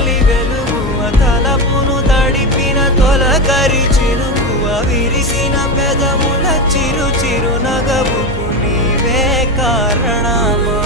తొలి వెలుగువ తలపును తడిపిన తొలకరి చినుకువ విరిసిన పెదముల చిరు చిరు నగవుకు నీవే కారణమా